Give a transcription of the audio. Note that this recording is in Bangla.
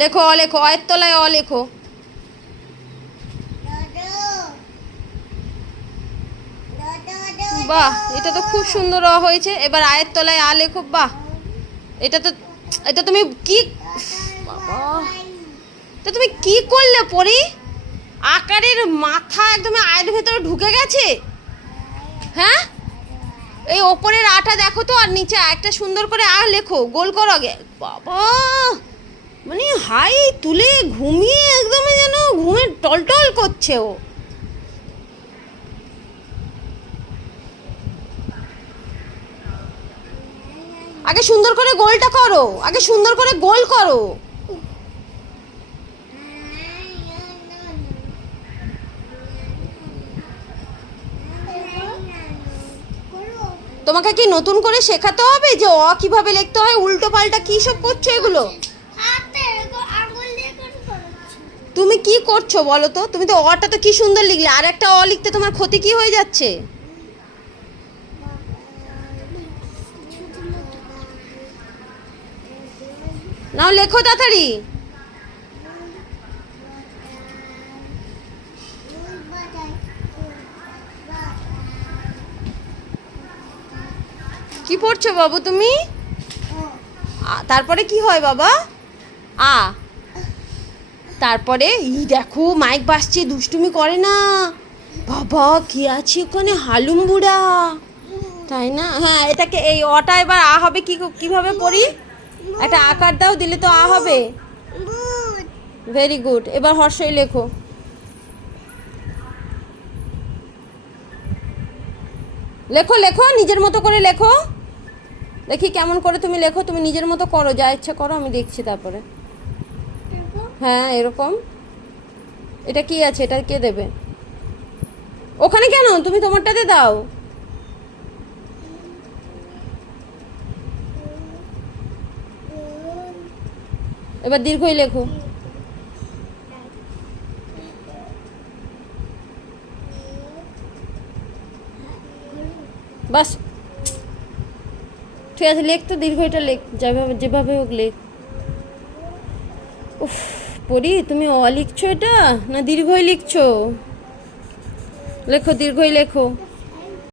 লেখো অ লেখো অয়ের তলায় অ লেখো বাহ, এটা তো খুব সুন্দর অ হয়েছে। এবার আয়ের তলায় আ লেখো বাহ। এটা তো, এটা তুমি কি, বাবা। তো তুমি কি করলে পরি? আকারের মাথা একদম আয়ের ভেতরে ঢুকে গেছে? হ্যাঁ? এই ওপরের আটা দেখো তো, আর নিচে একটা সুন্দর করে আ লেখো, গোল করো আগে। বাবা! হাই তুলে ঘুমিয়ে একদমই যেন ঘুমে টলটল করছে ও। আগে সুন্দর করে গোলটা করো, আগে সুন্দর করে গোল করো। তোমাকে কি নতুন করে শেখাতে হবে যে অ কীভাবে লিখতে হয়? উল্টো পাল্টা কি সব করছ এগুলো? তুমি কি করছ বলো তো? তুমি তো অটা তো কি সুন্দর লিখলে। আর একটা অ লিখতে তোমার ক্ষতি কি হয়ে যাচ্ছে? নাও লেখো তাড়াতাড়ি। কি পড়ছো বাবু তুমি? তারপরে কি হয় বাবা? আ। তারপরে, ই দেখো, মাইক বাজছে, দুষ্টুমি করে না। বাবা, কি আছে ওখানে? হালুম বুড়া। তাই না? হ্যাঁ এটাকে এই অটা এবার আ হবে কি কীভাবে পড়ি? একটা আকার দাও, দিলে তো আ হবে। ভেরি গুড এবার হর্ষই লেখো। লেখো লেখো, নিজের মতো করে লেখো। দেখি কেমন করে তুমি লেখো, তুমি নিজের মতো করো, যা ইচ্ছা করো, আমি দেখছি তারপরে। হ্যাঁ এরকম? এটা কি আছে? এটা কে দেবে? ওখানে কেন? তুমি তোমারটাতে দাও। এবার দীর্ঘই লেখো। বাস। ঠিক আছে, লেখ তো, দীর্ঘইটা লেখ। যেভাবে যেভাবে হোক লেখ। উফ। পড়ি তুমি অ লিখছো এটা? না দীর্ঘই লিখছো? লেখো দীর্ঘই লেখো।